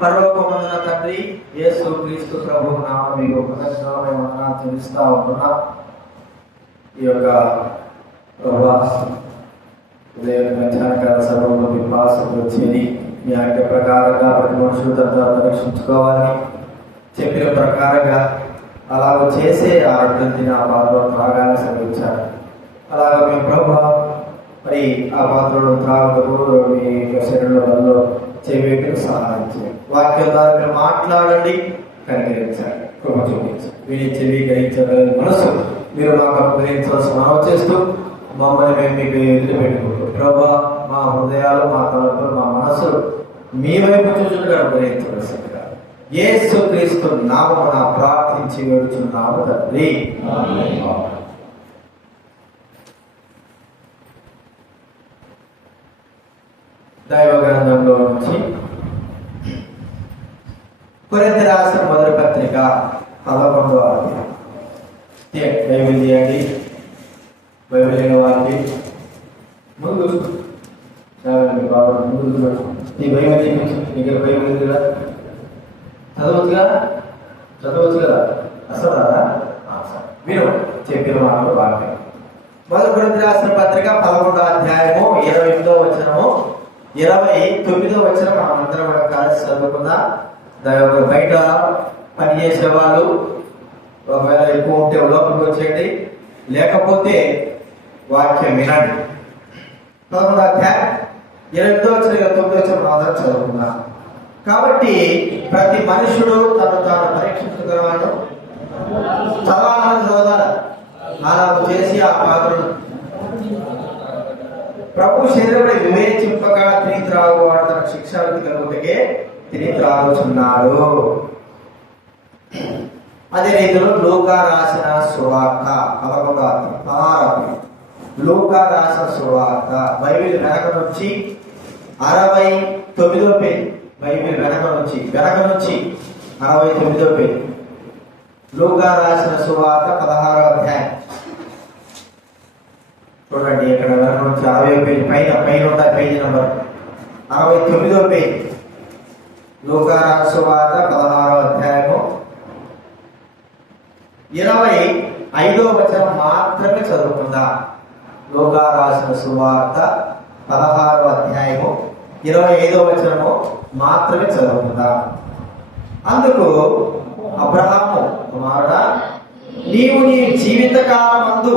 పరలోకమందున తండ్రి, యేసు క్రీస్తు ప్రభువు నామమున మీకు కృతజ్ఞతలు వందనాలు చెల్లిస్తా ఉంటున్నా. ఈ యొక్క మధ్యాహ్నకాల సభలో విపాసకులు చేరి మీ ఆజ్ఞ ప్రకారంగా ప్రతి మనుషులు తన పరీక్షించుకోవాలని చెప్పిన ప్రకారంగా అలాగ చేసే ఆ రొట్టెని ఆ పాత్రలో త్రాగాన్ని శ్రమించారు. అలాగ మీ ప్రభు మరి ఆ పాత్రలో త్రాగుటకు మీ శరీరంలో చెవికి సహాయం చేయండి. వాక్యం ద్వారా మీరు మాట్లాడండి, కనికరించండి, కృప చూపించండి. విని చెవి గ్రహించగలిగిన మనసు మీరు నాకు అనుగ్రహించాల్సిన మనవి చేస్తూ మమ్మల్ని మేము మీకు వదిలిపెట్టుకుంటూ ప్రభా మా హృదయాలు, మా తలపులు, మా మనసులు మీ వైపు చూచుటకు అనుగ్రహించవలసిందిగా యేసు క్రీస్తు నామమున ప్రార్థించి వేడుచున్నాము తండ్రి. దైవ గ్రంథంలో నుంచి కొరింథీ రాసిన మొదటి పత్రిక 11వ అధ్యాయం. బైబిల్ తీయండి. బైబిల్ అయిన వారికి ముందు ఈ బైబిల్ దగ్గర బైబిల్ ఉంది కదా, చదవచ్చు కదా అసలు మీరు చెప్పిన వాళ్ళు వాక్యం. మొదటి కొరింథీ రాసిన పత్రిక 11వ అధ్యాయము 28వ వచనము 29వ వచనం మనం అందరం కూడా కలిసి చదువుకుందాం. బయట పనిచేసే వాళ్ళు ఒకవేళ ఎక్కువ ఉంటే లోపలికి వచ్చేయండి, లేకపోతే వాక్యం వినండి. 11వ అధ్యాయం 28వ వచనం 29వ వచనం అందరం చదువుకుందాం. కాబట్టి ప్రతి మనుషుడు తను తాను పరీక్షించుకున్నాడు, చదవాలని అలా చేసి ఆ పాత్రను ప్రభు శరీరముని వివేచింపక తిని త్రాగువాడు తన శిక్షాలకు కలుగుటకే తిని త్రాగుచున్నాడు. అదే రీతిలో లూకా రాసిన సువార్త 16 లూకా రాసిన సువార్త బైబిల్ వెనక నుంచి 69వ పేజీ. బైబిల్ వెనక నుంచి 69వ పేజీ. లూకా రాసిన సువార్త 16వ అధ్యాయం చూడండి. ఇక్కడ వెనక నుంచి 60వ పేజీ పైన ఉంటాయి. పేజీ నంబర్ 69వ పేజీ. లూకా రాసిన సువార్త 16వ అధ్యాయము 25వ వచనం మాత్రమే చదువుకుందా. లూకా రాసిన సువార్త 16వ అధ్యాయము 25వ వచనము మాత్రమే చదువుకుందా. అందుకు అబ్రహాము, కుమారుడా, నీవు నీ జీవిత కాలమందు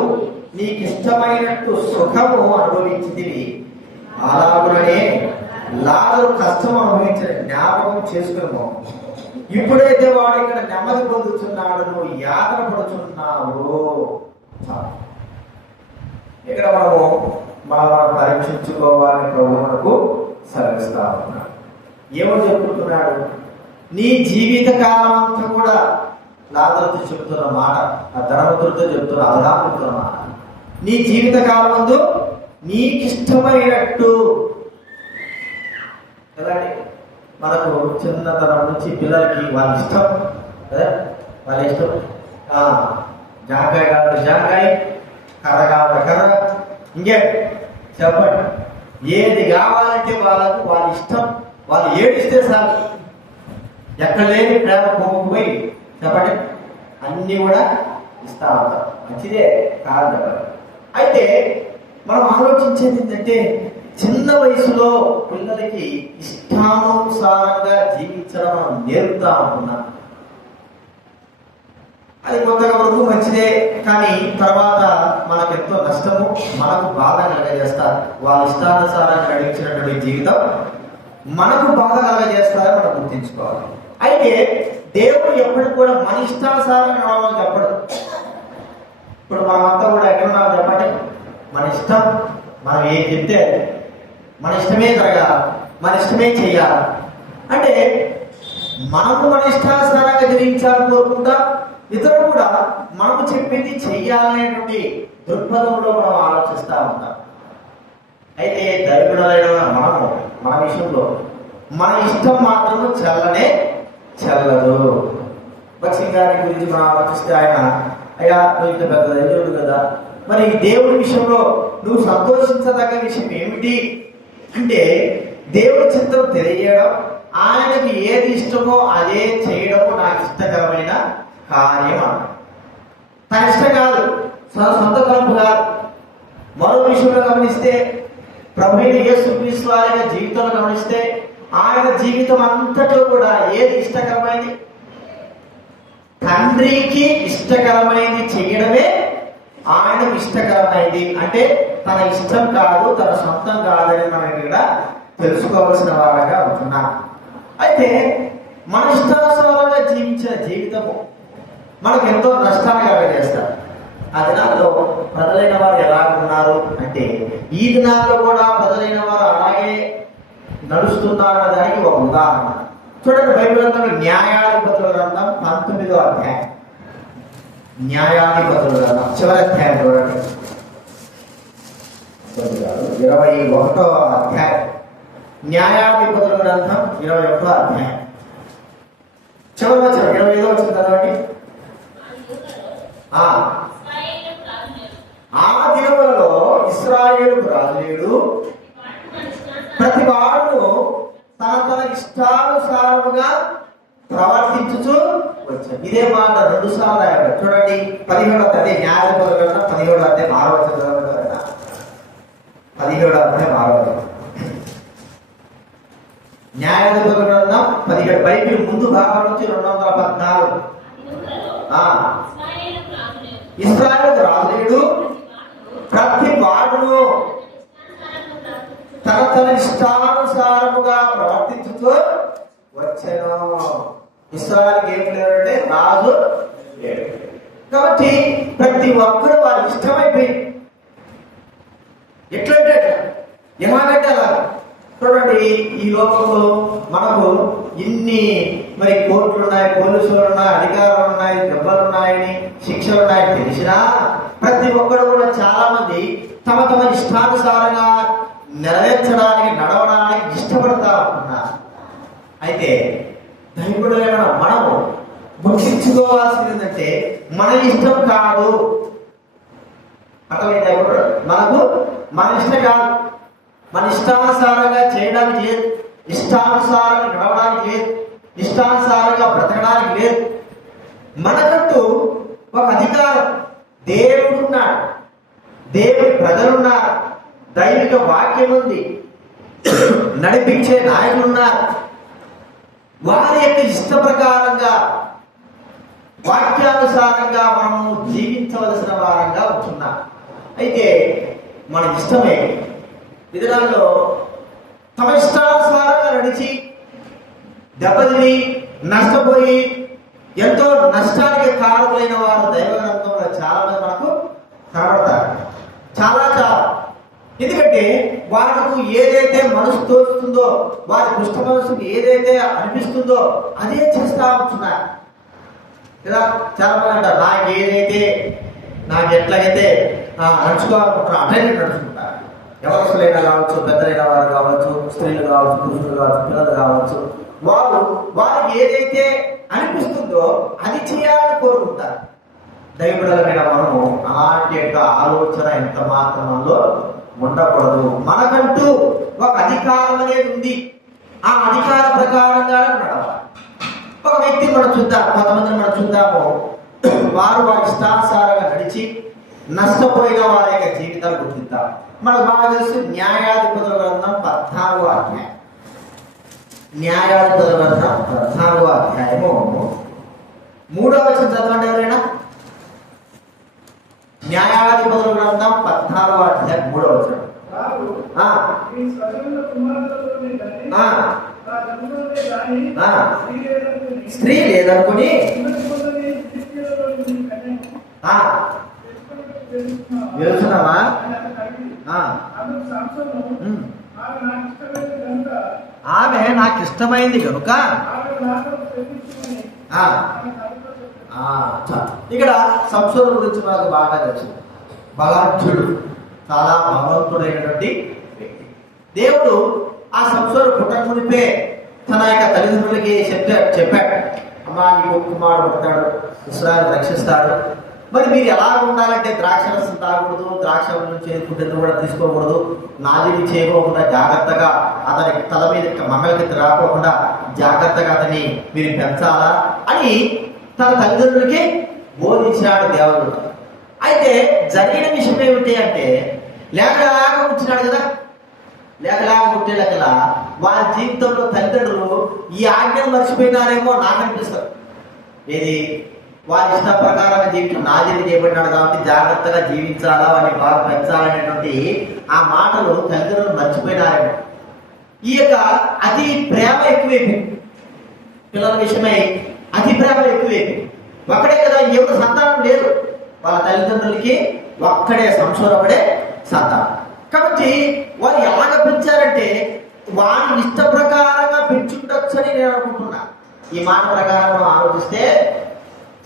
నీకు ఇష్టమైనట్టు సుఖము అనుభవించితివి, అలాగుననే లాజరు కష్టం అనుభవించిన జ్ఞాపకం చేసుకున్నాము. ఇప్పుడైతే వాడు ఇక్కడ నెమ్మది పొందుతున్నాడు, నువ్వు యాతన పడుతున్నావు. ఇక్కడ మనం పరీక్షించుకోవాలని ప్రభు మనకు సెలవిస్తా ఉన్నాడు. ఏమో చెప్పుకుంటున్నాడు? నీ జీవిత కాలం అంతా కూడా లాజరుతో చెప్తున్న మాట, ఆ ధనవంతుడితో చెప్తున్న అబ్రహాముతో మాట. నీ జీవిత కాలం ముందు నీకిష్టమైనట్టు. కదండి, మనకు చిన్నతనం నుంచి పిల్లలకి వాళ్ళ ఇష్టం కదా, వాళ్ళ ఇష్టం. జాంకాయ కావాలి జాంకాయ, కర్ర కావాలి కర్ర, ఇంకే చెప్పండి. ఏది కావాలంటే వాళ్ళకు వాళ్ళ ఇష్టం, వాళ్ళు ఏడిస్తే చాలు. ఎక్కడ లేని ప్రేమ పోయి చెప్పండి, అన్నీ కూడా ఇస్తా ఉంటారు. మంచిదే కాదు చెప్పండి. అయితే మనం ఆలోచించేది ఏంటంటే, చిన్న వయసులో పిల్లలకి ఇష్టానుసారంగా జీవించడం మనం నేర్పుతా ఉంటున్నాం. అది కొంతవరకు మంచిదే, కానీ తర్వాత మనకెంతో నష్టము, మనకు బాధ కలగజేస్తారు. వాళ్ళ ఇష్టానుసారంగా నడిపించినటువంటి జీవితం మనకు బాధ కలగజేస్తారని మనం గుర్తించుకోవాలి. అయితే దేవుడు ఎప్పటికి కూడా మన ఇష్టానుసారంగా నడవాలని చెప్పడు. ఇప్పుడు మనమంతా కూడా ఎక్కడున్నామో చెప్పండి, మన ఇష్టం, మనం ఏం చెప్తే మన ఇష్టమే జరగాలి, మన ఇష్టమే చెయ్యాలి. అంటే మనము మన ఇష్టానుసారంగా జీవించాలని కోరుకుంటా, ఇతరులు కూడా మనము చెప్పింది చెయ్యాలనేటువంటి దృక్పథంలో మనం ఆలోచిస్తూ ఉంటాం. అయితే దరిద్రులైన మనము మన విషయంలో మన ఇష్టం మాత్రం చెల్లదు. భక్సింగ్ గారి గురించి మనం ఆలోచిస్తే ఆయన, అయ్యా నువ్వు ఇంత పెద్ద దేవుడు కదా, మరి దేవుడి విషయంలో నువ్వు సంతోషించదగ్గ విషయం ఏమిటి అంటే దేవుడి చిత్తం తెలియజేయడం, ఆయనకు ఏది ఇష్టమో అదే చేయడము నాకు ఇష్టకరమైన కార్యం అన్న. తన ఇష్టం కాదు, సొంత తలంపు కాదు. మరో విషయంలో గమనిస్తే ప్రభు అయిన యేసుక్రీస్తు వారి జీవితంలో గమనిస్తే ఆయన జీవితం అంతట్లో కూడా ఏది ఇష్టకరమైంది? తండ్రికి ఇష్టకరమైనది చేయడమే ఆయనకు ఇష్టకరమైనది. అంటే తన ఇష్టం కాదు, తన సొంతం కాదని మనం ఇక్కడ తెలుసుకోవాల్సిన వారంగా ఉంటున్నాం. అయితే మన ఇష్టానుసారంగా జీవించిన జీవితము మనకు ఎంతో నష్టాన్ని కలగజేస్తారు. ఆ దినాల్లో ప్రజలైన వారు ఎలా ఉన్నారు అంటే, ఈ దినాల్లో కూడా ప్రజలైన వారు అలాగే నడుస్తున్నారు దానికి ఒక ఉదాహరణ చూడండి. బైబిల్ గ్రంథంలో న్యాయాధిపతుల గ్రంథం 19వ అధ్యాయం. న్యాయాధిపతుల గ్రంథం చివరి అధ్యాయం చూడండి, 21వ అధ్యాయం. న్యాయాధిపతుల గ్రంథం 21వ అధ్యాయం చివరి వచ్చిన 25వ వచ్చిన చదవండి. ఆ దినములలో ఇశ్రాయేలుకు రాజు లేడు, ప్రతి వాడు తన ఇష్టానుసారముగా ప్రవర్తించుచు వచ్చాడు. ఇదే మాట 2 సార్లు రాయబడి చూడండి. 17వ అధ్యాయం న్యాయాధిపతుల గ్రంథం 17వ అధ్యాయం 6వ వచనం. 17వ అధ్యాయం 6వ వచనం న్యాయాధిపతుల గ్రంథం 17. బైబిల్ ముందు భాగం నుంచి 214. ఇశ్రాయేలుకు రాజు లేడు, ప్రతి వాడును తన ఇష్టానుసారముగా ప్రవర్తించుతూ వచ్చాను. ఇశ్రాయేలుకి ఏం లేదంటే రాజు లేడు. కాబట్టి ప్రతి ఒక్కరు వారి ఇష్టమైపోయింది. ఎట్లంటే ఎలాగంటే అలా చూడండి. ఈ లోకంలో మనకు ఇన్ని మరి కోర్టులు ఉన్నాయి, పోలీసులు ఉన్నాయి, అధికారులు ఉన్నాయి, దెబ్బలు ఉన్నాయని, శిక్షలు ఉన్నాయని తెలిసినా ప్రతి ఒక్కరు కూడా చాలా మంది తమ తమ ఇష్టానుసారంగా నెరవేర్చడానికి, నడవడానికి ఇష్టపడతా ఉంటున్నారు. అయితే దైవుడైన మనము గుర్తించుకోవాల్సింది ఏంటంటే మన ఇష్టం కాదు. అర్థమైంది? మనకు మన ఇష్టం కాదు, మన ఇష్టానుసారంగా చేయడానికి లేదు, ఇష్టానుసారంగా నడవడానికి లేదు, ఇష్టానుసారంగా బ్రతకడానికి లేదు. మనకంటూ ఒక అధికారం దేవుడున్నాడు, దేవుడి ప్రజలున్నారు, దైవిక వాక్యం ఉంది, నడిపించే నాయకులు ఉన్నారు. వారి యొక్క ఇష్ట ప్రకారంగా వాక్యానుసారంగా మనము జీవించవలసిన వారంగా ఉంటున్నాం. అయితే మన ఇష్టమే విధానాల్లో తమ ఇష్టానుసారంగా నడిచి దెబ్బతిని నష్టపోయి ఎంతో నష్టానికి కారణమైన వారు దైవ గ్రంథంలో చాలా మంది మనకు కనబడతారు. చాలా. ఎందుకంటే వారికి ఏదైతే మనసు తోస్తుందో, వారి దుష్ట మనసుకు ఏదైతే అనిపిస్తుందో అదే చేస్తా ఉంటున్నారు కదా. చాలా మంది అంటారు, నాకు ఎట్లాగైతే నడుచుకోవాలనుకుంటారు అట్లనే నడుచుకుంటారు. ఎవరసలైనా కావచ్చు, పెద్దలైన వారు కావచ్చు, స్త్రీలు కావచ్చు, పురుషులు కావచ్చు, పిల్లలు కావచ్చు, వారికి ఏదైతే అనిపిస్తుందో అది చేయాలని కోరుకుంటారు. దైవబిడ్డలమైన మనము అలాంటి యొక్క ఆలోచన ఎంత మాత్రంలో ఉండకూడదు. మనకంటూ ఒక అధికారం అనేది ఉంది. ఆ అధికార ప్రకారంగా నడవాలి. ఒక వ్యక్తి మనం చూద్దాం, కొంతమందిని మనం చూద్దాము, వారి ఇష్టానుసారంగా నడిచి నష్టపోయిన వారి యొక్క జీవితాలు గుర్తిద్దాం. మనకు బాగా తెలుసు న్యాయాధిపతుల గ్రంథం 14వ అధ్యాయం. న్యాయాధిపతుల గ్రంథం 14వ అధ్యాయము 3వ వచనం చదవండి ఎవరైనా. న్యాయాధిపతుల గ్రంథం 14వ అధ్యాయం 3వ వచనం. స్త్రీ లేదనుకుని వెళ్తున్నావా? ఆమె నాకు ఇష్టమైంది కనుక ఇక్కడ సంసోను గురించి మనకు బాగా తెలుసు. బలాఢ్యుడు, చాలా బలవంతుడైనటువంటి వ్యక్తి. దేవుడు ఆ సంసోను పుట్టక మునిపే తన యొక్క తల్లిదండ్రులకి చెప్పాడు, అమ్మా నీకు కుమారుడు పుడతాడు, ఇశ్రాయేలు రక్షిస్తాడు, మరి మీరు ఎలా ఉండాలంటే ద్రాక్షరసం తాగకూడదు, ద్రాక్ష నుంచి కూడా తీసుకోకూడదు, నాజిని చేయకోకుండా జాగ్రత్తగా అతని తల మీద మంగళకి రాకోకుండా జాగ్రత్తగా అతన్ని మీరు పెంచాలా అని తన తల్లిదండ్రులకి బోధించినాడు దేవుడు. అయితే జరిగిన విషయం ఏమిటి అంటే లేకలాగా ఉంచినాడు కదా, లేకలాగా పుట్టేలకల వారి జీవితంలో తల్లిదండ్రులు ఈ ఆజ్ఞను మర్చిపోయినారేమో నాకు అనిపిస్తారు. ఏది వారి ఇష్ట ప్రకారంగా జీవితం నాజీలు చేయబడినాడు కాబట్టి జాగ్రత్తగా జీవించాలా, వారిని బాగా పెంచాలనేటువంటి ఆ మాటలు తల్లిదండ్రులు మర్చిపోయినారేమో. ఈ యొక్క అతి ప్రేమ ఎక్కువైపోయింది, పిల్లల విషయమై అతి ప్రేమ ఎక్కువైపోయింది. ఒక్కడే కదా, ఎవరు సంతానం లేదు వాళ్ళ తల్లిదండ్రులకి, ఒక్కడే సంశోధపడే సంతానం. కాబట్టి వారు ఎలాగ పెంచారంటే వారి ఇష్ట ప్రకారంగా పెంచుండొచ్చని నేను అనుకుంటున్నా. ఈ మాట ప్రకారం మనం ఆలోచిస్తే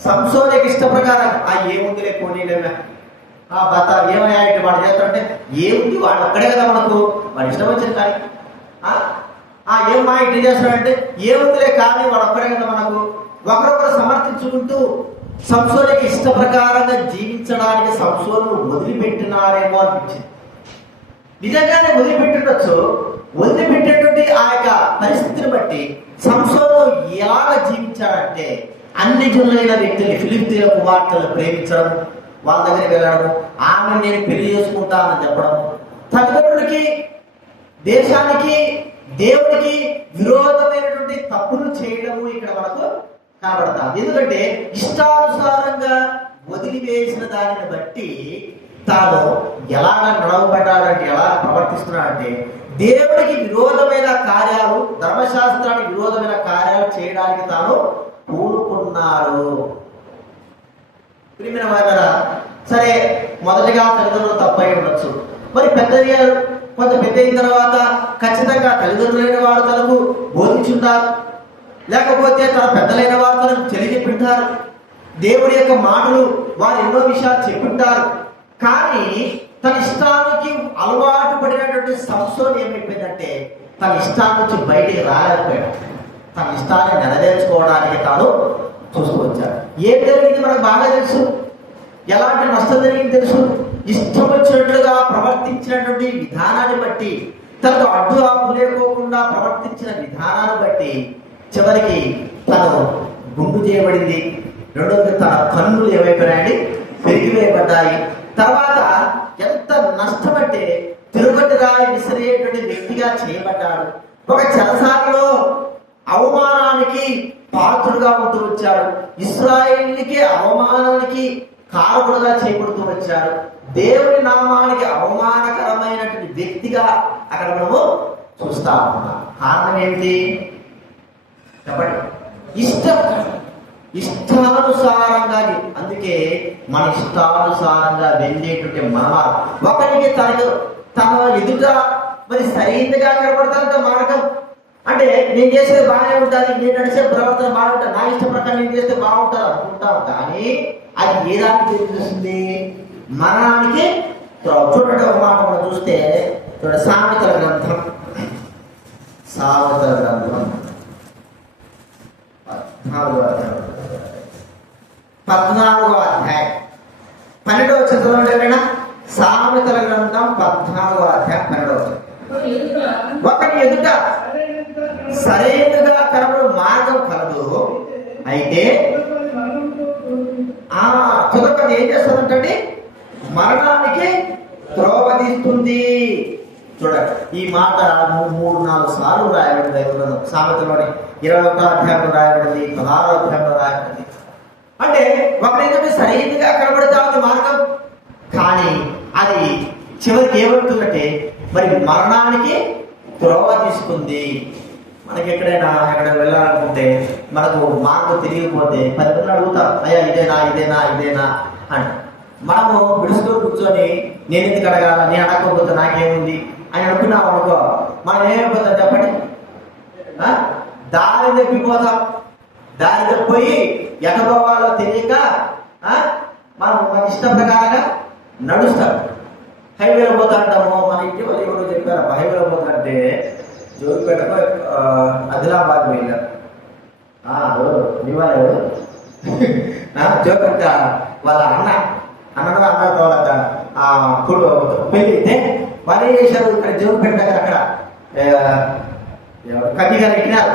సంశోధనకి ఇష్ట ప్రకారం ఏముందిలే పోనీలేమే, భర్త ఏమయ్యా ఇటు వాడు చేస్తాడంటే ఏముంది, వాడు ఒక్కడే కదా మనకు, వాడు ఇష్టం వచ్చింది కానీ ఏమా ఇటు చేస్తాడంటే ఏముందిలే కానీ వాడు ఒక్కడే కదా మనకు. ఒకరొకరు సమర్థించుకుంటూ సంశోధనకి ఇష్ట ప్రకారంగా జీవించడానికి సంశోధనను వదిలిపెట్టినారేమో అనిపించింది. నిజంగానే వదిలిపెట్టుండొచ్చు. వదిలిపెట్టేటువంటి ఆ యొక్క పరిస్థితిని బట్టి సంశోధన ఎలాగ జీవించాడంటే అన్ని జనులైన వ్యక్తుల్ని, ఫిలిష్తీయుల కుమార్తెలను ప్రేమించడం, వాళ్ళ దగ్గరికి వెళ్ళడం, ఆమె నేను పెళ్లి చేసుకుంటానని చెప్పడం, తల్లిదండ్రులకి, దేశానికి, దేవుడికి విరోధమైనటువంటి తప్పులు చేయడము ఇక్కడ మనకు కనబడతాం. ఎందుకంటే ఇష్టానుసారంగా వదిలివేసిన దానిని బట్టి తాను ఎలాగ నడవబడ్డాడంటే, ఎలా ప్రవర్తిస్తున్నాడంటే దేవుడికి విరోధమైన కార్యాలు, ధర్మశాస్త్రానికి విరోధమైన కార్యాలు చేయడానికి తాను పూనుకున్నాడు. ప్రియమైన వారరా, సరే మొదటిగా తల్లిదండ్రులు తప్పై ఉండొచ్చు. మరి పెద్దయ్యారు, కొంత పెద్ద అయిన తర్వాత ఖచ్చితంగా తల్లిదండ్రులైన వారు తనకు బోధించుంటారు, లేకపోతే తన పెద్దలైన వారు తనకు తెలియజెప్పింటారు, దేవుడి యొక్క మాటలు వారు ఎన్నో విషయాలు చెప్పింటారు. కానీ తన ఇష్టానికి అలవాటు పడినటువంటి సంశోధన ఏమైపోయిందంటే తన ఇష్టాన్ని నుంచి బయటికి రాలేకపోయాడు. తన ఇష్టాన్ని నెరవేర్చుకోవడానికి తాను చూసుకొచ్చాడు. ఏం జరిగింది మనకు బాగా తెలుసు, ఎలాంటి నష్టం జరిగింది తెలుసు. ఇష్టం వచ్చినట్లుగా ప్రవర్తించినటువంటి విధానాన్ని బట్టి, తనకు అడ్డు ఆపు లేకోకుండా ప్రవర్తించిన విధానాన్ని బట్టి చివరికి తను గుండు చేయబడింది. రెండోది తన కన్నులు ఏమైపోయాయండి, పెరిగివేయబడ్డాయి. తర్వాత ఎంత నష్టం అంటే తిరుపతి రాయి విసిరేటువంటి వ్యక్తిగా చేయబడ్డాడు. ఒక చెరసాలలో అవమానానికి పాత్రుడుగా ఉంటూ వచ్చాడు. ఇశ్రాయేలుకి అవమానానికి కారకుడుగా చేయబడుతూ వచ్చాడు. దేవుని నామానికి అవమానకరమైనటువంటి వ్యక్తిగా అక్కడ మనము చూస్తా ఉన్నాం. కారణం ఏంటి చెప్పండి? ఇష్టానుసారంగా. అందుకే మన ఇష్టానుసారంగా వెళ్ళేటువంటి మనమాలు ఒకరికి తన ఎదుట మరి సరైనదిగా కనబడతానంటే మార్గం అంటే నేను చేసేది బాగానే ఉంటుంది, నేను నడిచే ప్రవర్తన బాగుంటుంది, నా ఇష్ట ప్రకారం నేను చేస్తే బాగుంటుంది అనుకుంటాం. కానీ అది ఏ దానికి తెలుస్తుంది? మరణానికి. చూడండి ఒక మాట మనం చూస్తే చూడండి, సామెతల గ్రంథం 14వ అధ్యాయం 12వ వచనం ఎవరైనా? సామెతల గ్రంథం 14వ అధ్యాయం 12వ వచనం. ఒకటి ఎదుట సరైనగా కనబడు మార్గం కలదు, అయితే చివరికి ఏం చేస్తుందంటే మరణానికి త్రోవదీస్తుంది. చూడండి, ఈ మాట 3-4 సార్లు రాయబడింది దైవగ్రంథం. సామెతలోని 21వ అధ్యాయంలో రాయబడింది, 16వ అధ్యాయంలో రాయబడింది. అంటే ఒకరేంటంటే సరైనదిగా కనబడతా ఉంది మార్గం, కానీ అది చివరికి ఏమవుతుందంటే మరి మరణానికి త్రోవ తీసుకుంది. మనకి ఎక్కడైనా వెళ్ళాలనుకుంటే మనకు మార్గం తెలియకపోతే 10 మంది అడుగుతాం, అయ్యా ఇదేనా ఇదేనా ఇదేనా అంటే మనము విడుస్తూ కూర్చొని నేను ఎందుకు అడగాల, నేను అడగకపోతే నాకేముంది అని అనుకున్నాం అనుకో, మనం ఏమైపోతాం చెప్పండి? దారి తప్పిపోతాం. దారి తప్పిపోయి ఎటపోవాలో తెలియక మనం మన ఇష్ట ప్రకారంగా నడుస్తాం. హైవేలో పోతా అంటాము. మన ఇంటి వాళ్ళు ఎవరో చెప్పారు హైవేలో పోతాంటే జోరుపేటకు ఆదిలాబాద్ వెళ్ళారు. నివాళ జోకంట వాళ్ళ అన్నతో పెళ్ళి అయితే వాళ్ళు ఏం చేశారు, ఇక్కడ జోగిపేట దగ్గర అక్కడ కన్నిగా ఎక్కినారు.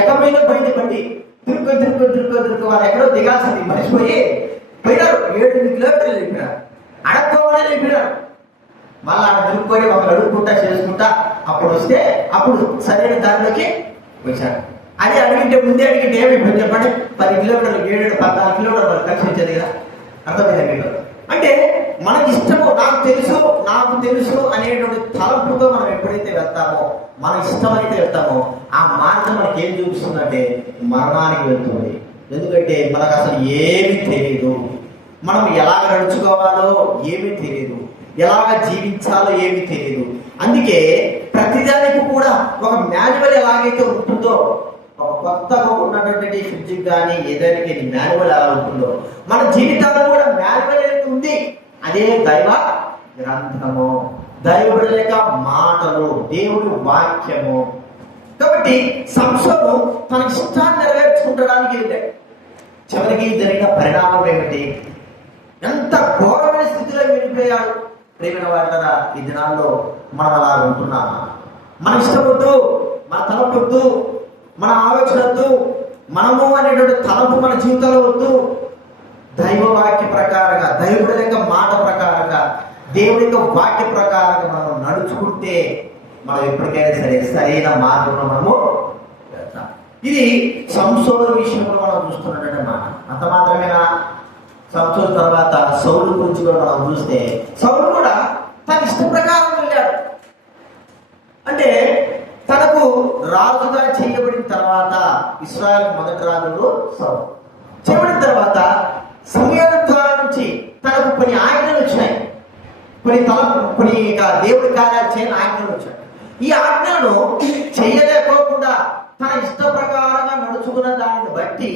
ఎక్కమైనా పోయింది బండి, తిరుక్కు వాళ్ళు ఎక్కడో దిగాల్సింది మర్చిపోయి పోయినారు. 7 కిలోమీటర్లు వెళ్ళిపోయినారు, అడక్కోవాలని వెళ్ళిపోయినారు. మళ్ళీ ఆడ తిరుక్కొని ఒకరు అడుక్కుంటా చేసుకుంటా అప్పుడు వస్తే అప్పుడు సరైన దారిలోకి వచ్చారు. అదే అడిగింటే ముందే అడిగింటే ఏమైపోయింది చెప్పండి, 10 కిలోమీటర్లు 7, 14 కిలోమీటర్లు కలిసి వచ్చేది కదా. అర్థమైంది మీకు? అంటే మనకి ఇష్టము, నాకు తెలుసు అనేటువంటి తలంపుతో మనం ఎప్పుడైతే వెళ్తామో, మన ఇష్టం అయితే వెళ్తామో, ఆ మార్గం మనకి ఏం చూపిస్తుందంటే మరణానికి వెళ్తుంది. ఎందుకంటే మనకు అసలు ఏమీ తెలియదు, మనం ఎలాగ నడుచుకోవాలో ఏమీ తెలియదు, ఎలాగ జీవించాలో ఏమీ తెలియదు. అందుకే ప్రతిదానికి కూడా ఒక మాన్యువల్ ఎలాగైతే ఉంటుందో, ఒక కొత్తగా ఉన్నటువంటి ఫ్రిడ్జ్ కానీ ఏదైనా మాన్యువల్ ఎలా ఉంటుందో, మన జీవితాల్లో కూడా మాన్యువల్ ఏదైతే ఉంది అదే దైవ గ్రంథము, దైవుడి లేక మాటలు, దేవుడి వాక్యము. కాబట్టి సంసోను తన ఇష్టాన్ని నెరవేర్చుకుంటడానికి వెళ్ళాడు. చివరికి జరిగిన పరిణామం ఏమిటి? ఎంత ఘోరమైన స్థితిలో వెళ్ళిపోయాడు. ప్రేమైన వార్తగా ఈ దినాల్లో మనం అలా ఉంటున్నామా? మన ఇష్టమొద్దు, మన తలపొద్దు, మన ఆలోచన వద్దు, మనము అనేటువంటి తలంపు మన జీవితంలో వద్దు. దైవ వాక్య ప్రకారంగా, దైవుడి యొక్క మాట ప్రకారంగా, దేవుడి యొక్క వాక్య ప్రకారంగా మనం నడుచుకుంటే మనం ఎప్పటికైనా సరే సరైన మార్గంలో మనము వెళ్తాం. ఇది సంసోను విషయంలో మనం చూస్తున్నటువంటి మాట. అంత మాత్రమేనా? సంసోను తర్వాత సౌలు గురించి కూడా మనం చూస్తే, సౌలు కూడా తన ఇష్ట ప్రకారం వెళ్ళాడు. అంటే తనకు రాజుగా చేయబడిన తర్వాత, ఇశ్రాయేలు మొదటి రాజులు సౌలు చేయబడిన తర్వాత సమూయేలు ద్వారా నుంచి తనకు కొన్ని ఆజ్ఞలు వచ్చినాయి, కొన్ని దేవుడి కార్యాలు చేయని ఆజ్ఞలు వచ్చాయి. ఈ ఆజ్ఞలను చేయలేకోకుండా తన ఇష్ట ప్రకారంగా నడుచుకున్న దానిని బట్టి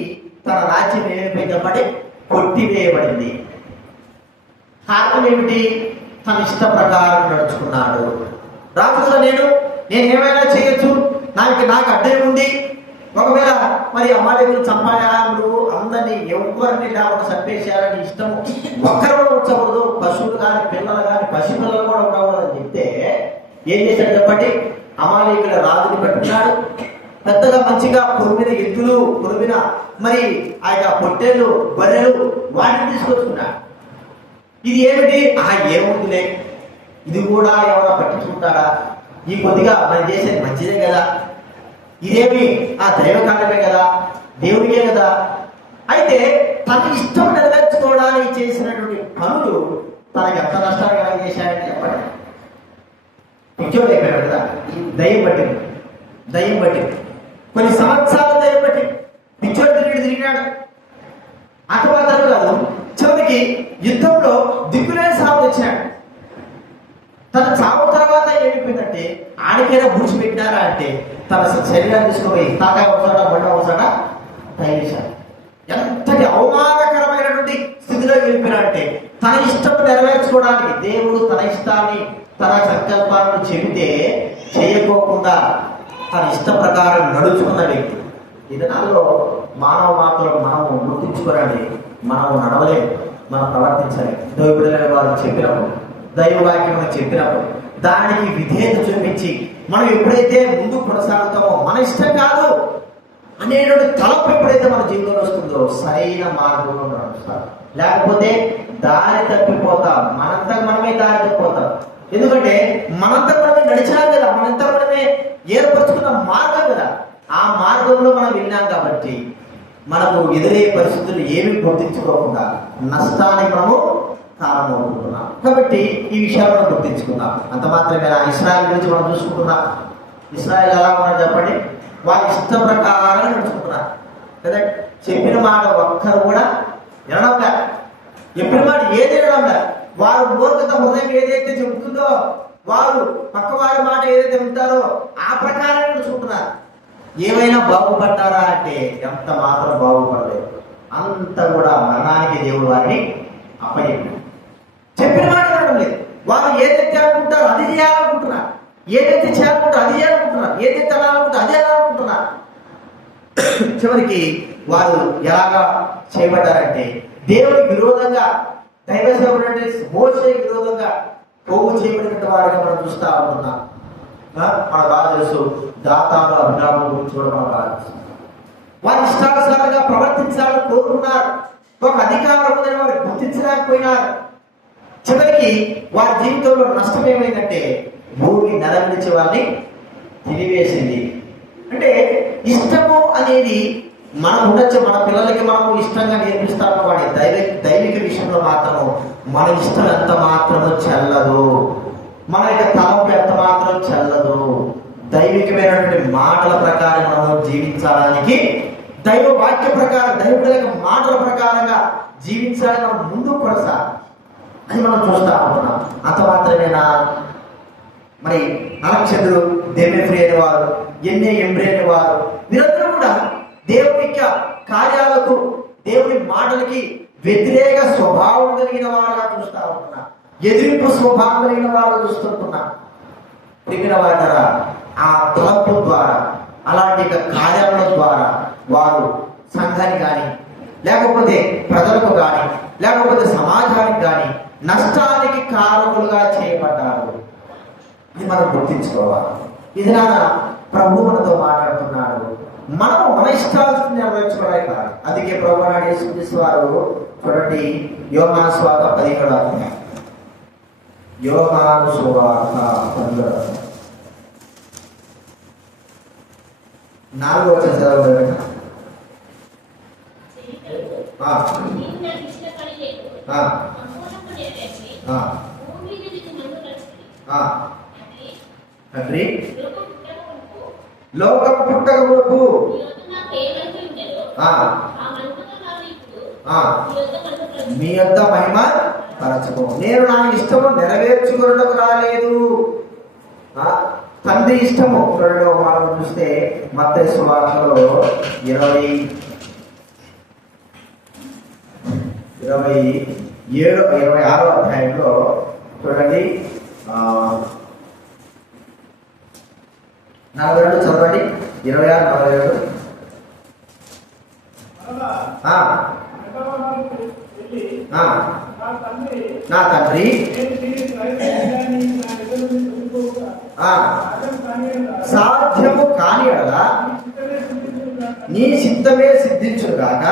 తన రాజ్యం ఏమైపోయింది? కొట్టివేయబడింది. కారణం ఏమిటి? తన ఇష్ట ప్రకారం నడుచుకున్నాడు. రాజుగా నేను ఏమైనా చేయొచ్చు, నాకు అడ్డం ఉంది. ఒకవేళ మరి అమ్మాయిలు చంపాయాలు అందరినీ ఎవరిని లేకుండా చంపేసేయాలని ఇష్టము, ఒక్కరు కూడా ఉంచకూడదు, పశువులు కానీ పిల్లలు కానీ పసిపిల్లలు కూడా ఉండకూడదని చెప్తే ఏం చేశాడు చెప్పండి? అమాలేకుల రాజుని పెట్టుకున్నాడు. పెద్దగా మంచిగా పొరుమిన ఎద్దులు, పొరుమిన మరి ఆ యొక్క పొట్టేళ్ళు, బర్రెలు వాటిని తీసుకొచ్చుకున్నాడు. ఇది ఏమిటి? ఏముందిలే, ఇది కూడా ఎవరైనా పట్టించుకుంటారా? ఈ కొద్దిగా మనం చేసేది మంచిదే కదా, ఇదేమి ఆ దైవ కార్యమే కదా, దేవుడికే కదా. అయితే తన ఇష్టం నెరవేర్చుకోవడానికి చేసినటువంటి పనులు తనకి ఎంత నష్టాన్ని ఎలా చేశాయని చెప్పండి. పిచ్చోడు అయిపోయాడు కదా, దయ్యం బట్టి కొన్ని సంవత్సరాల దయ్యం బట్టి పిచ్చోడు తిరిగినాడు. అటువాదరు కాదు, చివరికి యుద్ధంలో దిక్కులేని సాగు వచ్చాడు. తన చావు తర్వాత ఏమైపోయిందంటే ఆడికైనా పూడ్చిపెట్టినారా అంటే తన శరీరాన్ని తీసుకుపోయి తాకాయ అవసరం బండ అవసరం తయారు. ఎంతటి అవమానకరమైనటువంటి స్థితిలో వెళ్ళిపోయినాడంటే తన ఇష్టం నెరవేర్చుకోవడానికి దేవుడు తన ఇష్టాన్ని, తన సంకల్పాలను చెబితే చేయకోకుండా తన ఇష్ట ప్రకారం నడుచుకున్న వ్యక్తి. ఈ దినాల్లో మానవ మాత్రం మనము గుర్తించుకోరండి, మనము నడవలేము, మనం ప్రవర్తించాలి. దేవుడైన వారు చెప్పినప్పుడు, దైవవాక్యం చెప్పినప్పుడు దానికి విధేయత చూపించి మనం ఎప్పుడైతే ముందు కొనసాగుతామో, మన ఇష్టం కాదు అనేటువంటి తలపు ఎప్పుడైతే మన జీవితంలో వస్తుందో సరైన మార్గంలో నడుస్తాం. లేకపోతే దారి తప్పిపోతాం, మనంతా మనమే దారి తప్పిపోతాం. ఎందుకంటే మనంతా మనమే నడిచాం కదా, మనంతా మనమే ఏర్పరచుకున్న మార్గం కదా, ఆ మార్గంలో మనం వెళ్ళాం కాబట్టి మనకు ఎదురయ్యే పరిస్థితులు ఏమీ గుర్తించుకోకుండా నష్టానికి మనము కారణమవుతున్నాం. కాబట్టి ఈ విషయాలు మనం గుర్తించుకున్నాం. అంత మాత్రమే ఇశ్రాయేలు గురించి మనం చూసుకుంటున్నాం. ఇశ్రాయేలు ఎలా ఉన్నారు చెప్పండి? వాళ్ళ ఇష్ట ప్రకారం నడుచుకుంటున్నారు కదా. చెప్పిన మాట ఒక్కరు కూడా వినడం, చెప్పిన మాట ఏది వినడం. వారు మూర్ఖత హృదయం ఏదైతే చెబుతుందో, వారు పక్కవారి మాట ఏదైతే ఉంటారో ఆ ప్రకారం నడుచుకుంటున్నారు. ఏమైనా బాగుపడ్డారా అంటే ఎంత మాత్రం బాగుపడలేదు. అంత కూడా మరణానికి దేవుడు వారిని అప్పగించాడు. చెప్పిన మాట వినడం లేదు. వారు ఏదైతే అనుకుంటారో అది చేయాలనుకుంటున్నారు, ఏదైతే చేయాలనుకుంటారో అది చేయాలనుకుంటున్నారు, ఏదైతే అనాలనుకుంటారో అదే అనాలనుకుంటున్నారు. చివరికి వారు ఎలాగా చేయబడ్డారంటే దేవునికి విరోధంగా, దైవ సేవకుడు మోషేకి విరోధంగా పోగు చేయబడిన వారిగా మనం చూస్తా ఉంటున్నాం. మన బాగా తెలుసు దాతాను అభిరాముల గురించి కూడా మనం బాగా తెలుసు. వారి ఇష్టానుసారంగా ప్రవర్తించాలని కోరుకున్నారు. ఒక అధికారం ఉందని వారు గుర్తించలేకపోయినారు. చివరికి వారి జీవితంలో నష్టం ఏమైందంటే భూమి నెలవించే వారిని తినివేసింది. అంటే ఇష్టము అనేది మనం ఉండొచ్చు, మన పిల్లలకి మనము ఇష్టంగా నేర్పిస్తాము. వాడి దైవిక విషయంలో మాత్రము మన ఇష్టం ఎంత మాత్రము చెల్లదు, మన యొక్క తలంపు ఎంత మాత్రం చెల్లదు. దైవికమైనటువంటి మాటల ప్రకారం మనము జీవించడానికి, దైవ వాక్య ప్రకారం, దైవుల యొక్క మాటల ప్రకారంగా జీవించాలని మనం ముందుకు కొనసాగాలి. అని మనం చూస్తా ఉంటున్నాం. అంత మాత్రమేనా? మరి నరక్షత్రుడు, డెమెఫ్రీ అనేవారు, ఎంబ్రీ అనేవారు, వీరందరూ కూడా దేవుని యొక్క కార్యాలకు, దేవుని మాటలకి వ్యతిరేక స్వభావం కలిగిన వారుగా చూస్తా ఉంటున్నా, ఎదిరింపు స్వభావం కలిగిన వారు చూస్తుంటున్నా. ప్రియమైన వారి ద్వారా ఆ తలంపు ద్వారా, అలాంటి కార్యాల ద్వారా వారు సంఘానికి కానీ, లేకపోతే ప్రజలకు కానీ, లేకపోతే సమాజానికి కానీ నష్టానికి కారకులుగా చేయబడ్డారు. ఇది మనం గుర్తించుకోవాలి. ఇది నా ప్రభు మనతో మాట్లాడుతున్నాడు. మనం మన ఇష్టాలను నెరవేర్చుకోవడానికి కాదు. అందుకే ప్రభు నాడు యేసుక్రీస్తు వారు చూడండి, యోహాను సువార్త 17వ అధ్యాయం, యోహాను సువార్త 17వ అధ్యాయం 4వ వచనం చదవండి. తండ్రి, లోకం పుట్టక మునుపు మీ యొద్ద మహిమ పరచుకో. నేను నా ఇష్టము నెరవేర్చుకోవడం రాలేదు. తండ్రి ఇష్టము చూడండి. మనం చూస్తే మత్తయి సువార్తలో 26వ అధ్యాయంలో చూడండి, 42 చదవండి. 26, 47. నా తండ్రి సాధ్యము కాని ఎడల నీ చిత్తమే సిద్ధించుగాక.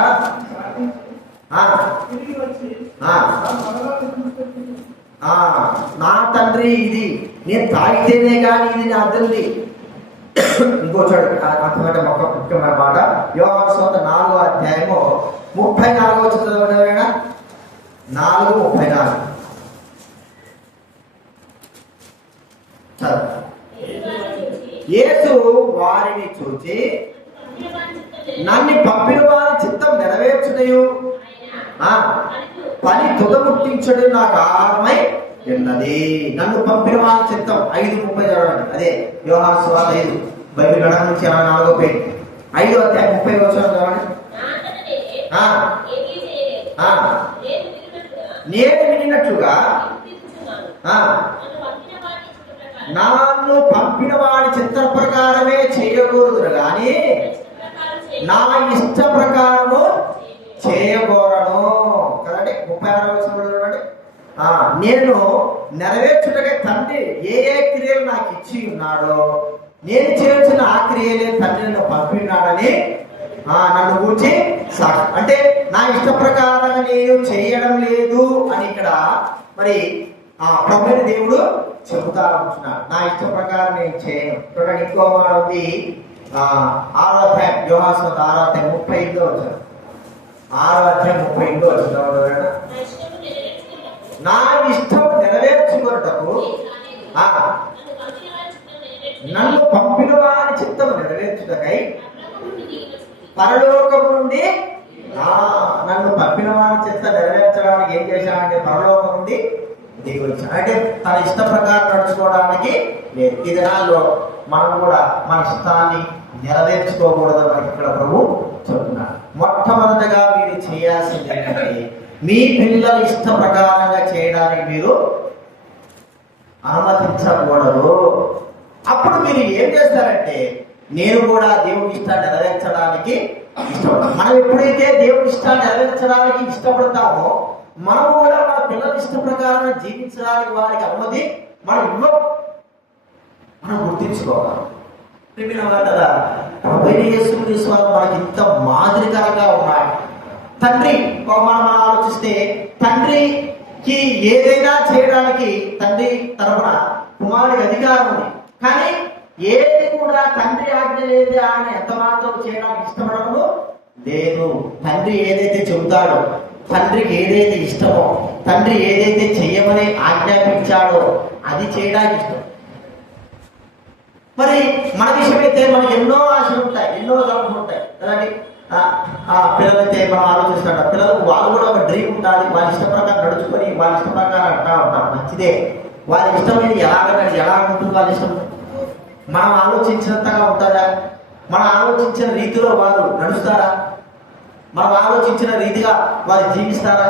నా తండ్రి, ఇది నేను తాగితేనే కానీ ఇది నా అర్థంది. ఇంకో చూడండి, అంతకంటే ఒక ముఖ్యమైన మాట, యోహాను సువార్త 4వ అధ్యాయము 34వ చదవడమేనా? 4:34 యేసు వారిని చూచి, నన్ను పంపిన వారి చిత్తం నెరవేర్చుటయు పని తుదముట్టించడు నాకు ఆహారమై ఉన్నది. నన్ను పంపిన వారి చిత్తం 5:30 చదవండి. అదే యోహాను సువార్త 5, బైబిల్ గణన నుంచి 4వ పేజీ, 5వ అధ్యాయం 30వ వచనం చదవండి. నేను వినినట్లుగా నన్ను పంపిన వాడి చిత్త ప్రకారమే చేయకూడదు కానీ నా ఇష్ట ప్రకారము చేయకూడను. కదండి, 36వ వచనంలో చూడండి. నేను నెరవేర్చుటకే తండ్రి ఏ క్రియలు నాకు ఇచ్చి ఉన్నాడో నేను చేసిన ఆ క్రియలే తండ్రి నన్ను పంపినాడని నన్ను గురించి సాక్షి. అంటే నా ఇష్ట ప్రకారం నేను చేయడం లేదు అని ఇక్కడ మరి ప్రభువైన దేవుడు చెబుతా ఉంటున్నాడు. నా ఇష్ట ప్రకారం నేను చేయను. చూడండి, ఇంకో మాట ఉంది. 6వ అధ్యాయం, యోహాను సువార్త 6వ అధ్యాయం 35వ వచనం. 6వ అధ్యాయం 35వ వచనం. నా ఇష్టం నెరవేర్చుకొనుటకు నన్ను పంపిన వారి చిత్తము నెరవేర్చుటకై పరలోకము నుండి, నన్ను పంపిన వారి చిత్త నెరవేర్చడానికి ఏం చేశానంటే పరలోకం నుండి దిగి వచ్చాను. అంటే తన ఇష్ట ప్రకారం నడుచుకోవడానికి లేదు. ఈ దినాల్లో మనం కూడా మన ఇష్టాన్ని నెరవేర్చుకోకూడదు మనకి ఇక్కడ ప్రభు చెప్తున్నారు. మొట్టమొదటిగా మీరు చేయాల్సింది ఏంటంటే మీ పిల్లల ఇష్ట ప్రకారంగా చేయడానికి మీరు అనుమతించకూడదు. అప్పుడు మీరు ఏం చేస్తారంటే నేను కూడా దేవుని ఇష్టాన్ని నెరవేర్చడానికి ఇష్టపడతాను. మనం ఎప్పుడైతే దేవుని ఇష్టాన్ని నెరవేర్చడానికి ఇష్టపడతామో మనము కూడా మన పిల్లల ఇష్ట ప్రకారం జీవించడానికి వారికి అనుమతి మనం ఇవ్వం. మనం గుర్తించుకోవాలి. మనకి ఇంత మాదిరికరంగా ఉన్నాడు. తండ్రి మనం ఆలోచిస్తే తండ్రికి ఏదైనా చేయడానికి తండ్రి తరపున కుమారుడికి అధికారం ఉంది. కానీ ఏది కూడా తండ్రి ఆజ్ఞ లేదు ఆయన ఎంత మాత్రం చేయడానికి ఇష్టపడము లేదు. తండ్రి ఏదైతే చెబుతాడో, తండ్రికి ఏదైతే ఇష్టమో, తండ్రి ఏదైతే చెయ్యమని ఆజ్ఞాపించాడో అది చేయడానికి ఇష్టం. మరి మన విషయమైతే మనకి ఎన్నో ఆశలు ఉంటాయి, ఎన్నో తలపులు ఉంటాయి కదండి. పిల్లలైతే మనం ఆలోచిస్తాం, పిల్లలకు వాళ్ళు కూడా ఒక డ్రీమ్ ఉంటుంది. వాళ్ళ ఇష్ట ప్రకారం నడుచుకొని వాళ్ళ ఇష్ట ప్రకారం అంటా ఉంటారు. మంచిదే, వాళ్ళ ఇష్టమైన ఎలా ఉంటుంది వాళ్ళ ఇష్టం. మనం ఆలోచించినంతగా ఉంటుందా? మనం ఆలోచించిన రీతిలో వారు నడుస్తారా? మనం ఆలోచించిన రీతిగా వారు జీవిస్తారా?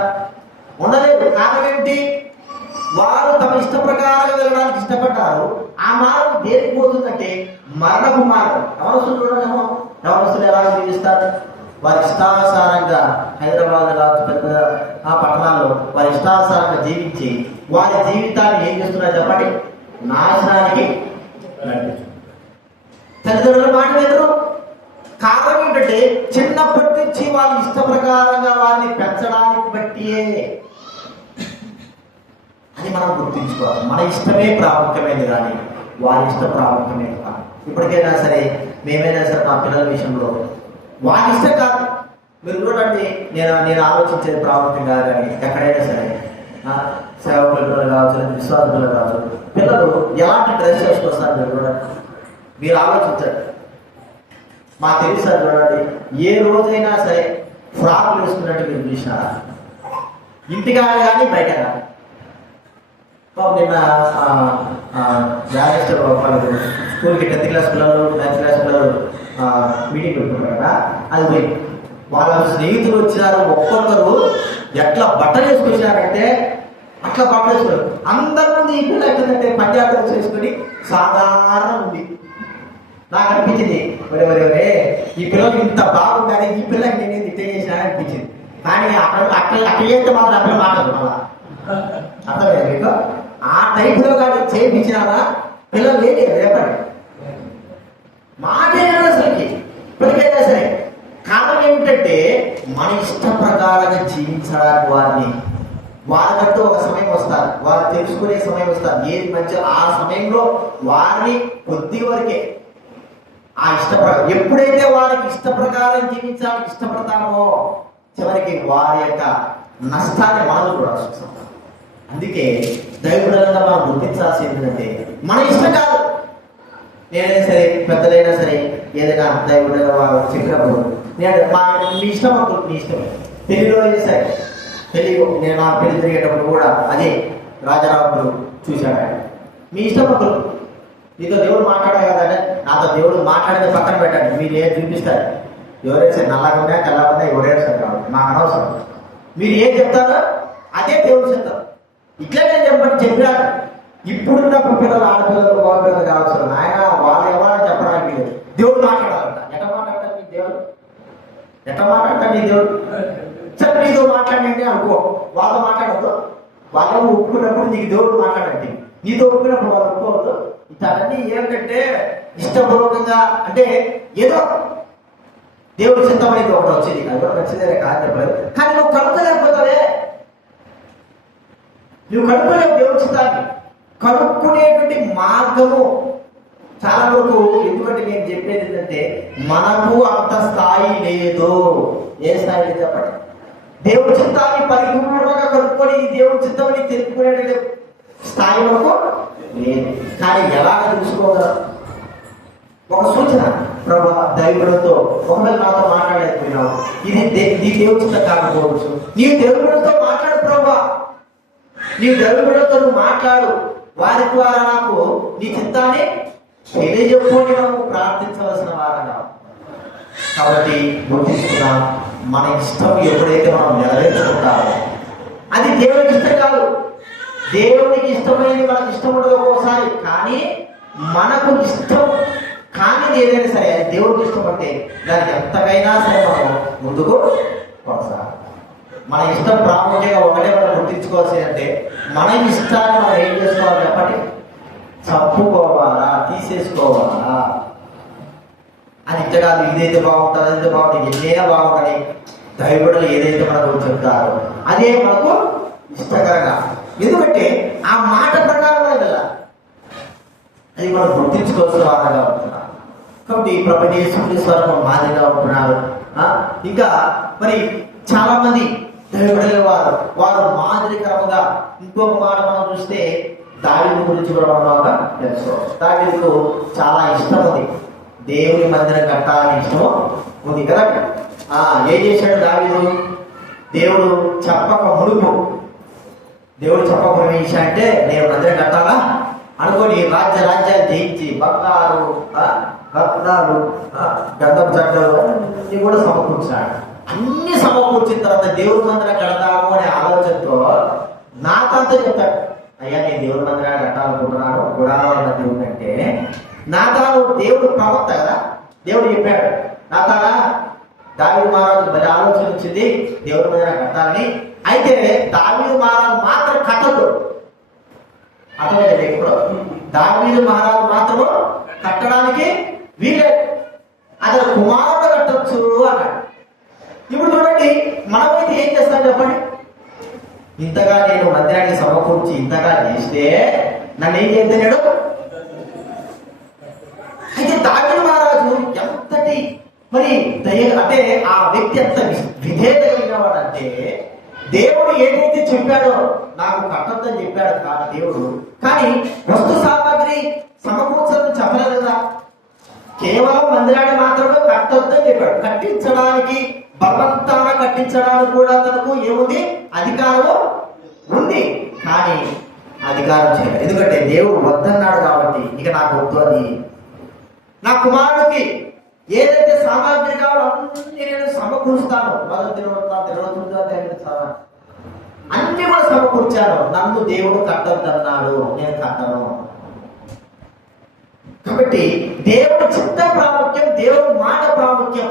ఉండలేదు. కారణం ఏంటి? వారు తమ ఇష్ట ప్రకారంగా వెళ్ళడానికి ఇష్టపడ్డారు. ఆ మార్గం దేనికి పోతుందంటే మరణపు మార్గం. యవనస్తులు ఎలా జీవిస్తారు? వారి ఇష్టానుసారంగా హైదరాబాద్ కావచ్చు, పెద్ద ఆ పట్టణాల్లో వారి ఇష్టానుసారంగా జీవించి వారి జీవితాన్ని ఏం చేస్తున్నారు చెప్పండి? నాశనానికి. తల్లిదండ్రుల మాట ఎదురు. కారణం ఏంటంటే చిన్నప్పటి నుంచి వాళ్ళ ఇష్ట ప్రకారంగా వారిని పెంచడానికి బట్టియే అని మనం గుర్తించుకోవాలి. మన ఇష్టమే ప్రాముఖ్యమైనది కానీ వారి ఇష్టం ప్రాముఖ్యమైనది కాదు. ఇప్పటికైనా సరే మేమైనా సరే మా పిల్లల విషయంలో వారి ఇష్టం కాదు. మీరు చూడండి, నేను ఆలోచించేది ప్రాముఖ్యం కాదు. కానీ ఎక్కడైనా సరే సేవకుల పిల్లలు కావచ్చు, విశ్వాస పిల్లలు కావచ్చు, పిల్లలు ఎలాంటి డ్రెస్ వేసుకొస్తారు మీరు చూడండి. మీరు ఆలోచించండి. మా తెలుసు చూడండి, ఏ రోజైనా సరే ఫ్రాక్లు వేసుకున్నట్టు మీరు చూసినారా? ఇంటికా కానీ బయట కానీ. నిన్న స్కూల్కి 10th క్లాస్ పిల్లలు 9th క్లాస్ పిల్లలు మీటింగ్ పెట్టుకుంటారు కదా, అది పోయి వాళ్ళ స్నేహితులు వచ్చినారు. ఒక్కొక్కరు ఎట్లా బట్టలు వేసుకొచ్చారంటే అట్లా బట్టలు వేసుకున్నారు. అందరి ముందు ఈ పిల్ల ఎట్లంటే పంజాబ్ చేసుకుని సాధారణ ఉంది. నాకు అనిపించింది, ఒరే ఈ పిల్లలు ఇంత బాగుందని ఈ పిల్లకి నేను ఇంత చేసినా అనిపించింది. కానీ అట్లా చేస్తే మాత్రం అట్లా మాట్లాడు మళ్ళా అర్థమయ్యా మీకు? ఆ టైప్లో కానీ చేయించినారా పిల్లలు ఏంటి రేపడి మాటైనా అసలుకి ఇప్పటికైనా సరే. కారణం ఏమిటంటే మన ఇష్ట ప్రకారంగా జీవించడానికి వారికంటూ ఒక సమయం వస్తారు, వారు తెలుసుకునే సమయం వస్తారు. ఏది మంచిగా ఆ సమయంలో వారిని కొద్ది వరకే ఆ ఎప్పుడైతే వారికి ఇష్ట ప్రకారం జీవించాలని ఇష్టపడతామో చివరికి వారి యొక్క నష్టాన్ని మనం కూడా చూస్తాం. అందుకే దైవబిడ్డలుగా మనం గుర్తించాల్సింది ఏంటంటే మన ఇష్టం కాదు. నేనైనా సరే పెద్దలైనా సరే ఏదైనా దైవబిడ్డగా వారు చెప్పినప్పుడు మీ ఇష్టం అనుకుంటు, మీ ఇష్టం. పెళ్లిలో చేశారు, నేను నా పెళ్లి జరిగేటప్పుడు కూడా అదే రాజారావులు చూశాడు. మీ ఇష్టం అనుకుంటు, మీతో దేవుడు మాట్లాడే కదా, నాతో దేవుడు మాట్లాడేది పక్కన పెట్టండి. మీరు ఏం చూపిస్తారు? ఎవరైనా నల్లగా ఉన్నా తెల్లగా ఉన్నా ఎవరైనా సరే కాదు, నాకు అనవసరం. మీరు ఏం చెప్తారో అదే దేవుడు చెప్తారు. ఇట్లా నేను చెప్పాను. ఇప్పుడున్న పిల్లలు ఆడపిల్లలు పిల్లలు కావచ్చు, ఆయన వాళ్ళు ఎవరైనా చెప్పడానికి లేదు. దేవుడు మాట్లాడాలంట. ఎట్లా మాట్లాడతారు మీ దేవుడు? ఎట్లా మాట్లాడతాడు నీ దేవుడు? సరే నీతో మాట్లాడండి అనుకో, వాళ్ళతో మాట్లాడద్దు. వాళ్ళని ఒప్పుకున్నప్పుడు నీకు దేవుడు మాట్లాడండి, నీతో ఒప్పుకున్నప్పుడు వాళ్ళు ఒప్పుకోవద్దు. ఇతన్నీ ఏంటంటే ఇష్టపూర్వకంగా అంటే ఏదో దేవుడు చిత్తమైంది ఒకటి వచ్చింది, అది కూడా నచ్చిందే కాదు చెప్పలేదు. కానీ నువ్వు కనుక్కోలేకపోతావే, నువ్వు కనుక్కోలేవు దేవుడి చిత్తాన్ని. కనుక్కునేటువంటి మార్గము చాలా వరకు, ఎందుకంటే నేను చెప్పేది ఏంటంటే మనకు అంత స్థాయి లేదు. ఏ స్థాయి లేదు చెప్పండి? దేవుడి చిత్తాన్ని పరిపూర్ణంగా కనుక్కొని దేవుడి చిత్తాన్ని తెలుపుకునే స్థాయి వరకు లేదు. కానీ ఎలాగ తెలుసుకోగలం? ఒక సూచన, ప్రభా దైవుడితో ఒకవేళ నాతో మాట్లాడలేకపోయినావు, ఇది దేవుడి చిత్తం కాకపోవచ్చు. నీవు దేవుడితో మాట్లాడు ప్రభా, నీవు దేవుడితో నువ్వు మాట్లాడు. వారి ద్వారా నాకు నీ చిత్తాన్ని తెలియజెప్పుకొని మనం ప్రార్థించవలసిన వారగా. కాబట్టి గుర్తించుకున్నాం, మన ఇష్టం ఎప్పుడైతే మనం నెరవేర్చుకుంటామో అది దేవునికి ఇష్టం కాదు. దేవునికి ఇష్టమైనది మనకు ఇష్టం ఉండదు ఒక్కోసారి, కానీ మనకు ఇష్టం కానీ ఏదైనా సరే దేవుడికి ఇష్టపడితే దానికి ఎంతకైనా సరే మనం ముందుకు కొనసాగాలి. మన ఇష్టం ప్రాముఖ్యంగా ఒకటే మనం గుర్తించుకోవాల్సింది అంటే మన ఇష్టాన్ని మనం ఏం చేసుకోవాలి చెప్పండి, చంపుకోవాలా, తీసేసుకోవాలా. అది ఇట్ట కాదు, ఇదైతే బాగుంటుంది, అదైతే బాగుంటుంది, ఎన్నైనా బాగుంటుంది. దైవడులు ఏదైతే మనకు చెప్తారో అదే మనకు ఇష్టకరంగా. ఎందుకంటే ఆ మాట ప్రకారం వెళ్ళాలి. అది మనం గుర్తించుకోవాల్సిన వారంగా ఉంటున్నారు. కాబట్టి ప్రభువైన యేసుక్రీస్తు వారు మాదిరిగా ఉంటున్నారు. ఇంకా మరి చాలా మంది దైవడుల వారు మాదిరికరంగా. ఇంకొక మాట మనం చూస్తే దావీదు గురించి కూడా మనం తెలుసుకోవాలి. దావీదుకు చాలా ఇష్టం ఉంది, దేవుని మందిరం కట్టాలని ఇష్టం ఉంది కదా. ఏం చేశాడు దావీదు? దేవుడు చెప్పక మునుపు అంటే నేను మందిరం కట్టాలా అనుకోని రాజ్యాలు జయించి బంగారు రత్నాలు గంధం చక్కలు అన్ని కూడా సమకూర్చాడు. అన్ని సమకూర్చిన తర్వాత దేవుడి మందిరం కడతాము అనే ఆలోచనతో నాకంతా చెప్తాడు, అయ్యా నేను దేవుడి మందిరాన్ని కట్టాలనుకుంటున్నాను, గుడారాల దేవుడు అంటే. నాతాను దేవుడు ప్రవక్త కదా, దేవుడు చెప్పాడు నాతానా దావీదు మహారాజు మరి ఆలోచన వచ్చింది దేవుడి మందిరాన్ని కట్టాలని. అయితే దావీదు మహారాజు మాత్రం కట్టదు, అర్థమైంది ఇప్పుడు. దావీదు మహారాజు మాత్రము కట్టడానికి వీలే, అతను కుమారుడు కట్టొచ్చు అన్నాడు. ఇప్పుడు చూడండి, మనమైతే ఏం చేస్తాం చెప్పండి? ఇంతగా నేను మందిరాన్ని సమకూర్చి ఇంతగా చేస్తే నన్ను ఏం చేస్తున్నాడు? అయితే దావీదు మహారాజు ఎంతటి మరి అంటే ఆ వ్యక్తి ఎంత విధేయత కలిగిన వాడంటే, దేవుడు ఏదైతే చెప్పాడో నాకు కట్టొద్దని చెప్పాడు కాదు దేవుడు, కానీ వస్తు సామాగ్రి సమకూర్చడం చెప్పలేదు కదా. కేవలం మందిరాన్ని మాత్రమే కట్టొద్దని చెప్పాడు. కట్టించడానికి, బలవంతాన కట్టించడానికి కూడా తనకు ఏముంది? అధికారము ఉంది, కానీ అధికారం చేయలేదు. ఎందుకంటే దేవుడు వద్దన్నాడు కాబట్టి ఇక నాకు వద్దు, అది నా కుమారుడికి ఏదైతే సామాగ్రి కావాలో అన్ని నేను సమకూరుస్తాను. అన్ని కూడా సమకూర్చాను, నన్ను దేవుడు కట్టొద్దన్నాడు, నేను కట్టను. కాబట్టి దేవుడు చిత్త ప్రాముఖ్యం, దేవుడు మాట ప్రాముఖ్యం.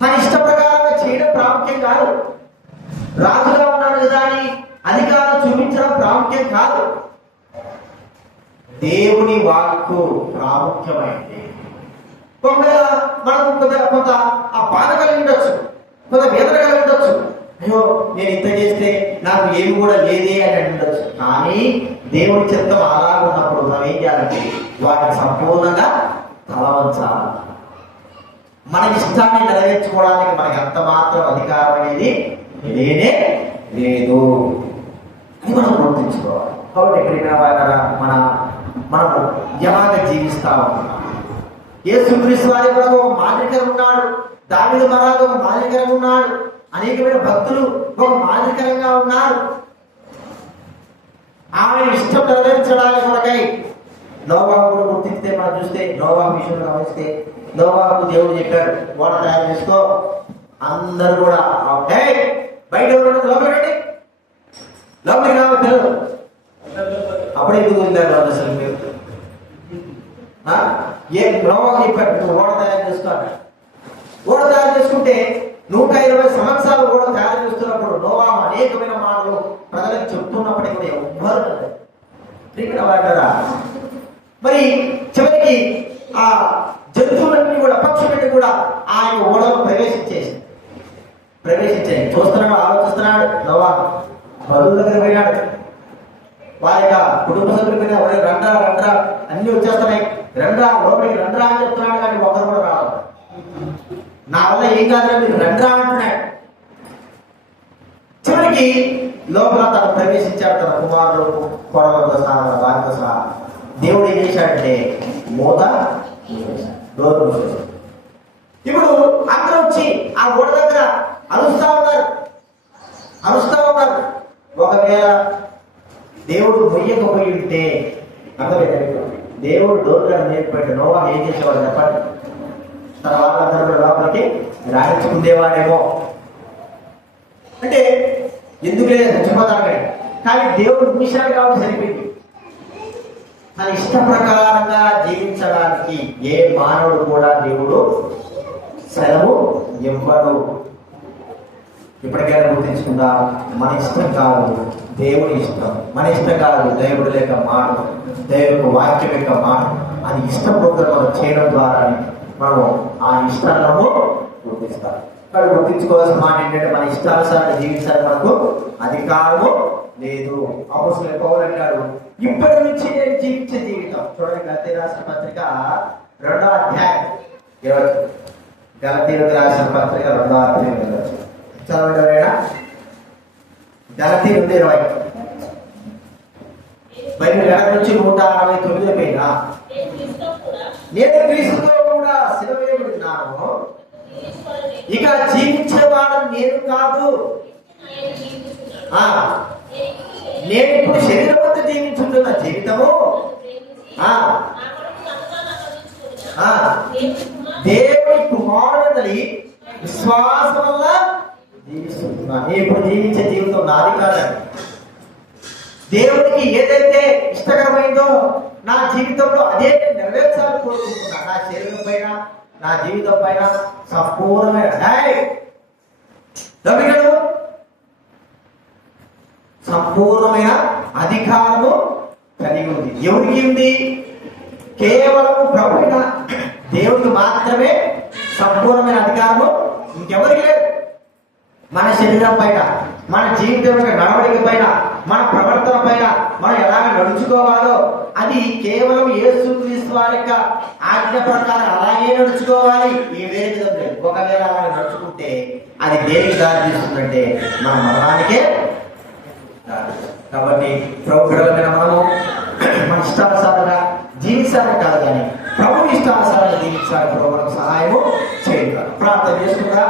తన ఇష్ట ప్రకారంగా చేయడం ప్రాముఖ్యం కాదు. రాజుగా ఉన్నాడు కదా అని అధికారం చూపించడం ప్రాముఖ్యం కాదు. దేవుని వాక్కు ప్రాముఖ్యమైంది. ఒకవేళ మనకు కొంత ఆ బాధ కలిగి ఉండొచ్చు, కొంత వేదన కలిగి ఉండొచ్చు, అయ్యో నేను ఇంత చేస్తే నాకు ఏమి కూడా లేదే అని ఉండొచ్చు. కానీ దేవుని చిత్తం అలా ఉన్నప్పుడు మనం ఏం చేయాలంటే వాటిని సంపూర్ణంగా తలవంచాలి. మన ఇష్టాన్ని నెరవేర్చుకోవడానికి మనకి అంత మాత్రం అధికారం అనేది లేనే లేదు అని మనం గుర్తించుకోవాలి. కాబట్టి ఎక్కడైనా మనము ఎలాగ జీవిస్తా ఉన్నాం? యేసుక్రీస్తు వారి కూడా ఒక మాదిరికరం ఉన్నాడు, దావీదు మహారాజు ఒక మాదిరికరం ఉన్నాడు, అనేకమైన భక్తులు ఒక మాదిరికరంగా ఉన్నారు. ఆమె ఇష్టం నెరవేర్చడానికి మనకై నోవాహు కూడా గుర్తిస్తే మనం చూస్తే, నోవాహు విషయంలో గమనిస్తే, నోవాహుకు దేవుడు చెప్పాడు ఓడ తయారు చేసుకో. అందరూ కూడా బయట లోపలికి రావాలి పిల్లలు. అప్పుడే ఎందుకు ఉందారు అసలు మీరు? నోవాహు చెప్పాడు ఓడ తయారు చేసుకోవాలి. ఓడ తయారు చేసుకుంటే 120 సంవత్సరాలు ఓడ తయారు చేస్తున్నప్పుడు నోవాహు అనేకమైన మాటలు ప్రజలకు చెప్తున్నప్పటికీ కూడా ఎవ్వరు వాడారా. మరి చివరికి ఆ జంతువులన్నీ కూడా, పక్షులన్నీ కూడా ఆయన ఓడలో ప్రవేశించాయి. చూస్తున్నాడు, ఆలోచిస్తున్నాడు. నోవాహు బంధువుల దగ్గర పోయినాడు, వారి యొక్క కుటుంబ సభ్యుల మీద రండ్రా అన్ని వచ్చేస్తున్నాయి, రండ్రా లోపలికి రండ్రా అని చెప్తున్నాడు, కానీ ఒకరు కూడా రావాలి. నా వల్ల ఏం కాదురా మీరు రండ్రా అంటున్నాడు. చివరికి లోపల తను ప్రవేశించాడు, తన కుమారుడు కొడవలతో సహా, వారితో సహా. దేవుడు ఏం చేశాడంటే మూత డోర్ మూసేశాడు. ఇప్పుడు అందరూ వచ్చి ఆ ఓడ దగ్గర అరుస్తా ఉన్నారు. ఒకవేళ దేవుడు మొయ్యకపోయి ఉంటే అర్థమైంది, దేవుడు డోర్ గారు నేర్పిపోయాడు, నోవాహు ఏం చేసేవాడు చెప్పండి? తన వాళ్ళందరూ లోపలికి రాయించుకుందేవాడేమో. అంటే ఎందుకు లేదు చచ్చిపోతాడు, కానీ దేవుడు నిమిషాలు కాబట్టి సరిపోయింది. తన ఇష్ట ప్రకారంగా జీవించడానికి ఏ మానవుడు కూడా దేవుడు సెలవు ఇవ్వడు. ఇప్పటికైనా గుర్తించుకుందా, మన ఇష్టం కాదు దేవుడి ఇష్టం, మన ఇష్టం కాదు దేవుడి యొక్క మాట, దేవుడి వాక్యం యొక్క మాట. అది ఇష్టపూర్వకంగా మనం చేయడం ద్వారా మనం ఆ ఇష్టాలను గుర్తిస్తాం. ఇక్కడ గుర్తించుకోవాల్సిన మాట ఏంటంటే, మన ఇష్టానుసారంగా జీవించాలి మనకు అధికారము లేదు. అపోస్తలుడైన పౌలు అంటాడు, ఇప్పటి నుంచి నేను జీవించే జీవితం. చూడండి, గలతీయులకు రాసిన పత్రిక 2వ అధ్యాయం 20. గలతీయులకు రాసిన పత్రిక 2వ అధ్యాయం 20. చదవండి ఎవరైనా. గలతీయులు 2:20. బైబిల్ వెనక నుంచి 169 పైన, నేను క్రీస్తుతో కూడా సిలువ వేయబడినాను, ఇక జీవించేవాడు నేను కాదు, నేను ఇప్పుడు శరీరమంతా జీవించుంటున్న జీవితము దేవుడి కుమారుడని విశ్వాసం వల్ల జీవిస్తున్నా. నేను ఇప్పుడు జీవించే జీవితం నాది కాదండి. దేవుడికి ఏదైతే ఇష్టకరమైందో నా జీవితంలో అదే నెరవేర్చాలని కోరుకుంటున్నా. నా శరీరం పైన, నా జీవితం పైన సంపూర్ణమైన సంపూర్ణమైన అధికారము కలిగి ఉంది. ఎవరికి ఉంది? కేవలము ప్రభువైన దేవుడికి మాత్రమే సంపూర్ణమైన అధికారము, ఇంకెవరికి లేదు. మన శరీరం పైన, మన జీవితం నడవడిక పైన, మన ప్రవర్తన పైన మనం ఎలాగ నడుచుకోవాలో అది కేవలం యేసుక్రీస్తు వారి యొక్క ఆజ్ఞ ప్రకారం అలాగే నడుచుకోవాలి. ఈ వేరే విధం లేదు. ఒకవేళ అలాగే నడుచుకుంటే అది దేనికి దారి తీస్తుందంటే మన మరణానికే. కాబట్టి ప్రభు బిడ్డలమైన మనము మన ఇష్టానుసారంగా జీవించాలని కాదు, కానీ ప్రభు ఇష్టానుసారంగా జీవించాలని ప్రభు మనకు సహాయము చేయాలి. ప్రార్థన చేసుకుందా.